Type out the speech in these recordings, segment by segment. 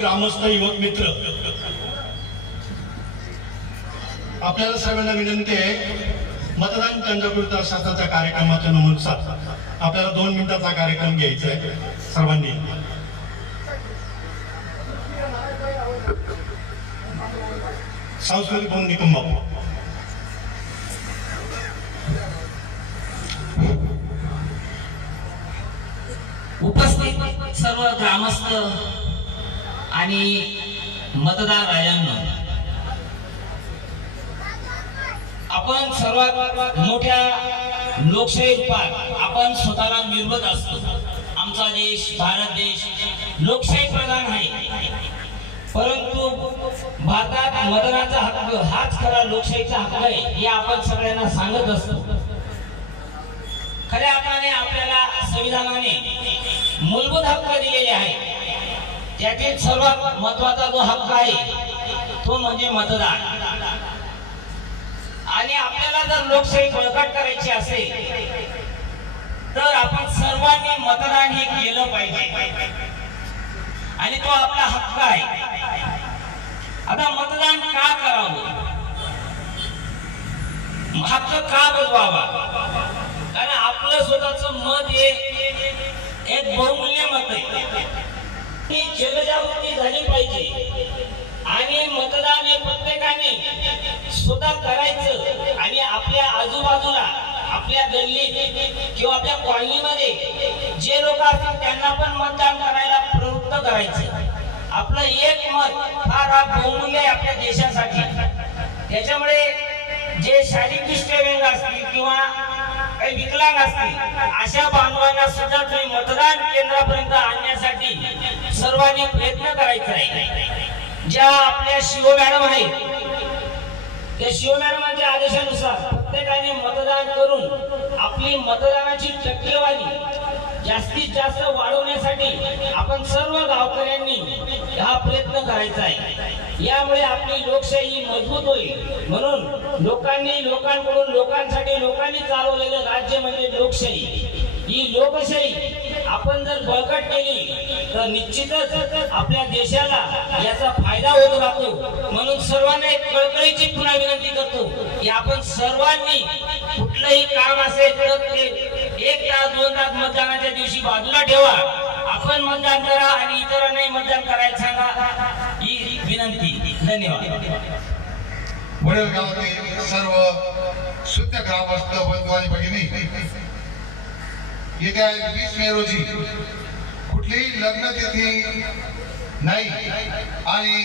ग्रामस्थ युवक मित्र. आपल्याला सर्वांना विनंती आहे मतदान जनजागृती शास्त्राच्या कार्यक्रमाच्या नमुनुसार आपल्याला दोन मिनिटाचा कार्यक्रम घ्यायचा आहे सर्वांनी. सांस्कृतिक भवन निकम उपस्थित सर्व ग्रामस्थ आणि मतदार राजांनो आपण सर्वात मोठ्या लोकशाही रूपात आपण स्वतःला निर्मत असतो. आमचा देश भारत देश लोकशाही प्रधान आहे. परंतु भारतात मतदानाचा हक्क हाच खरा लोकशाहीचा हक्क आहे हे आपण सगळ्यांना सांगत असतो. खऱ्या अर्थाने आपल्याला संविधानाने मूलभूत हक्क दिलेले आहेत. त्यातील सर्वात महत्त्वाचा जो हक्क आहे तो म्हणजे मतदान. आणि आपल्याला जर लोकशाही बळकट करायची असेल तर आपण सर्वांनी मतदान हे केलं पाहिजे. आणि तो आपला हक्क आहे. आता मतदान का करावं? हक्क का बजवावा? कारण आपलं स्वतःच मत हे एक बहुमूल्य मत आहे. ती जनजागृती झाली पाहिजे. आणि मतदान हे प्रत्येकाने स्वतः करायचं. आणि आपल्या आजूबाजूला आपल्या गल्लीत किंवा आपल्या कॉलनीमध्ये जे लोक असतील त्यांना पण मतदान करायला प्रवृत्त करायचं. आपलं एक मत फार हा बहुमूल्य आहे आपल्या देशासाठी. त्याच्यामुळे जे शारीरिकदृष्ट्या व्यंग असतील किंवा काही विकलांग असतील अशा बांधवांना सुद्धा तुम्ही मतदान केंद्रापर्यंत आणण्यासाठी सर्वांनी प्रयत्न करायचा आहे. ज्या आपल्या शिव मॅडम आहेत त्या शिव मॅडमांच्या आदेशानुसार प्रत्येकाने मतदान करून आपली मतदानाची टक्केवारी जास्तीत जास्त वाढवण्यासाठी आपण सर्व गावकऱ्यांनी हा प्रयत्न करायचा आहे. यामुळे आपली लोकशाही मजबूत होईल. म्हणून लोकांनी लोकांकडून लोकांसाठी लोकांनी चालवलेलं राज्य म्हणजे लोकशाही. ही लोकशाही आपण जर बळकट केली तर निश्चितच आपल्या देशाला याचा फायदा होत राहतो. म्हणून सर्वांना एक कळकळीची पुन्हा विनंती करतो की आपण सर्वांनी कुठलंही काम असेल तर ते एक तास दोन तास मतदानाच्या दिवशी बाजूला ठेवा. आपण मतदान करा आणि इतरांनाही मतदान करायला सांगा. ही विनंती. धन्यवाद. वडील गावातील सर्व शुद्ध ग्रामस्थ बंधू आणि भगिनी येत्या वीस मे रोजी? कुठलीही लग्न तिथी नाही. आणि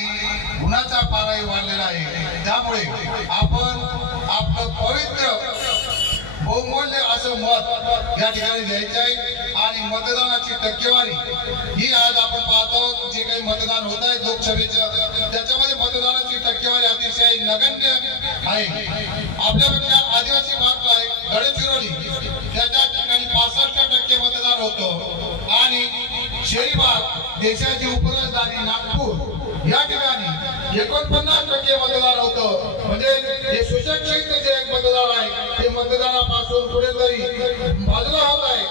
गुणाचा पाराही वाढलेला आहे. त्यामुळे आपण आपलं पवित्र बहुमूल्य असं मत या ठिकाणी द्यायचं आहे. आणि मतदानाची टक्केवारी ही आज आपण पाहतो. जे काही मतदान होत आहे लोकसभेचं त्याच्यामध्ये मतदानाची टक्केवारी अतिशय नगण्य आहे. आपल्यापेक्षा आदिवासी भाग आहे. गडचिरोली आणि शेरीबाग देशाची उपराजधानी नागपूर. या ठिकाणी एकोणपन्नास टक्के मतदान होतं. म्हणजे हे सुशिक्षित जे एक मतदार आहे. ते मतदानापासून कुठेतरी बाजूला होत आहे.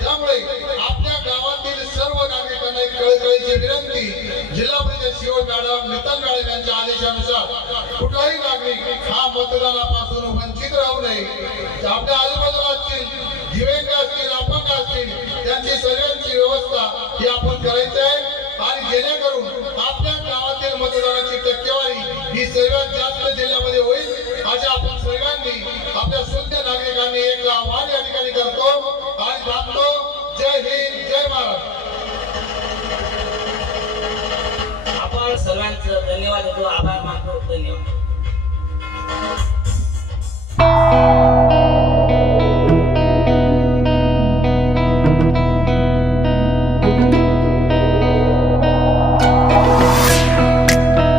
त्यामुळे आपल्या गावातील सर्व नागरिकांना एक कळकळीची विनंती. जिल्हा परिषद शिव मॅडम नितन मॅडम यांच्या आदेशानुसार कुठलाही नागरिक हा मतदानापासून वंचित राहू नये. आपल्या आजूबाजूला असतील दिव्यांग असतील अपंग असतील त्यांची सगळ्यांची व्यवस्था ही आपण करायची आहे. आणि जेणेकरून आपल्या गावातील मतदानाची टक्केवारी ही सर्वात जास्त जिल्ह्यामध्ये होईल. असे आपण सर्वांनी आपल्या शुद्ध नागरिकांनी एक आव्हान या ठिकाणी करतो. आणि सांगतो जय हिंद जय महाराष्ट्र आपण सर्वांचं धन्यवाद देतो आभार मानतो धन्यवाद.